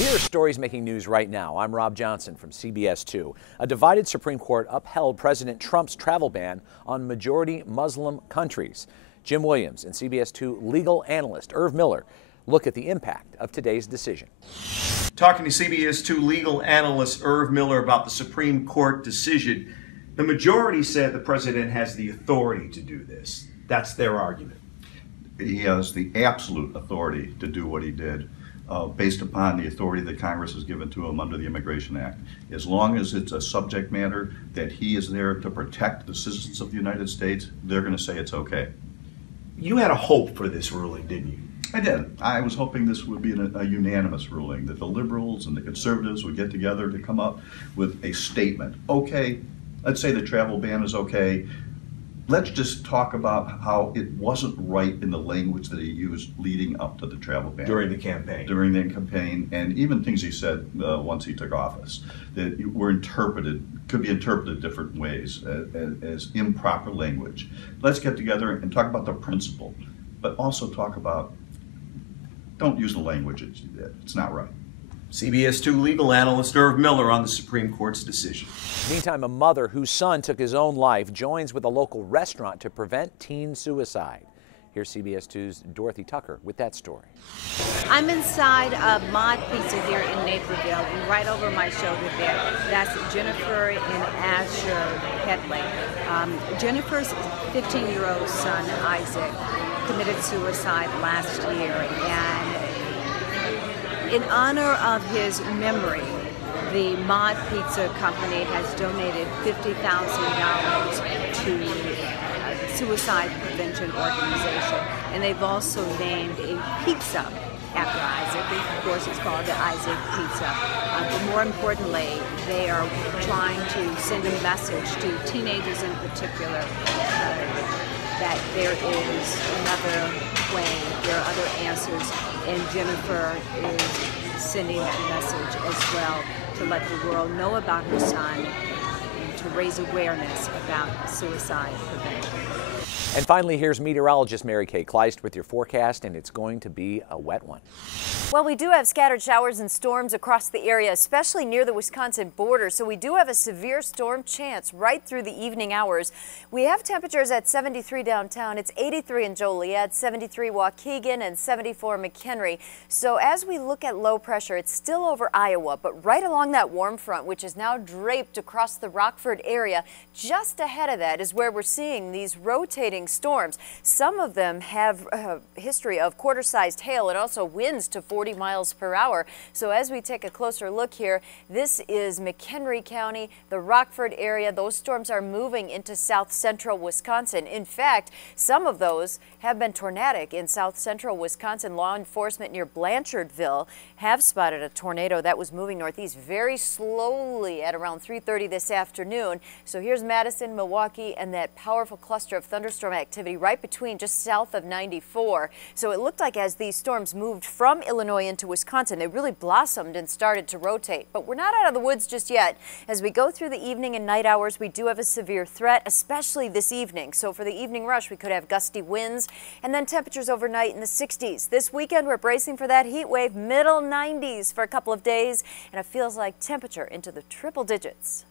Here are stories making news right now. I'm Rob Johnson from CBS 2. A divided Supreme Court upheld President Trump's travel ban on majority Muslim countries. Jim Williams and CBS 2 legal analyst Irv Miller look at the impact of today's decision. Talking to CBS 2 legal analyst Irv Miller about the Supreme Court decision, the majority said the president has the authority to do this. That's their argument. He has the absolute authority to do what he did. Based upon the authority that Congress has given to him under the Immigration Act. As long as it's a subject matter that he is there to protect the citizens of the United States, they're going to say it's okay. You had a hope for this ruling, didn't you? I did. I was hoping this would be a unanimous ruling, that the liberals and the conservatives would get together to come up with a statement. Okay, let's say the travel ban is okay. Let's just talk about how it wasn't right in the language that he used leading up to the travel ban. During the campaign. During the campaign, and even things he said once he took office, that were interpreted, could be interpreted different ways as improper language. Let's get together and talk about the principle, but also talk about, don't use the language that you did. It's not right. CBS 2 legal analyst Irv Miller on the Supreme Court's decision. Meantime, a mother whose son took his own life joins with a local restaurant to prevent teen suicide. Here's CBS 2's Dorothy Tucker with that story. I'm inside of Mod Pizza here in Naperville, and right over my shoulder there, that's Jennifer and Asher Headley. Jennifer's 15-year-old son, Isaac, committed suicide last year, and in honor of his memory, the Mod Pizza Company has donated $50,000 to a suicide prevention organization, and they've also named a pizza after Isaac. Of course, it's called the Isaac Pizza. But more importantly, they are trying to send a message to teenagers in particular that there is another way, there are other answers, and Jennifer is sending that message as well to let the world know about her son and to raise awareness about suicide prevention. And finally, here's meteorologist Mary Kay Kleist with your forecast, and it's going to be a wet one. Well, we do have scattered showers and storms across the area, especially near the Wisconsin border. So we do have a severe storm chance right through the evening hours. We have temperatures at 73 downtown. It's 83 in Joliet, 73 Waukegan, and 74 McHenry. So as we look at low pressure, it's still over Iowa, but right along that warm front, which is now draped across the Rockford area, just ahead of that is where we're seeing these rotating storms. Some of them have a history of quarter-sized hail and also winds to 40 miles per hour. So as we take a closer look here, this is McHenry County, the Rockford area. Those storms are moving into south central Wisconsin. In fact, some of those have been tornadic in south central Wisconsin. Law enforcement near Blanchardville have spotted a tornado that was moving northeast very slowly at around 3:30 this afternoon. So here's Madison, Milwaukee, and that powerful cluster of thunderstorm activity right between just south of 94. So it looked like as these storms moved from Illinois into Wisconsin, they really blossomed and started to rotate. But we're not out of the woods just yet. As we go through the evening and night hours, we do have a severe threat, especially this evening. So for the evening rush, we could have gusty winds and then temperatures overnight in the 60s. This weekend, we're bracing for that heat wave, middle 90s for a couple of days, and it feels like temperature into the triple digits.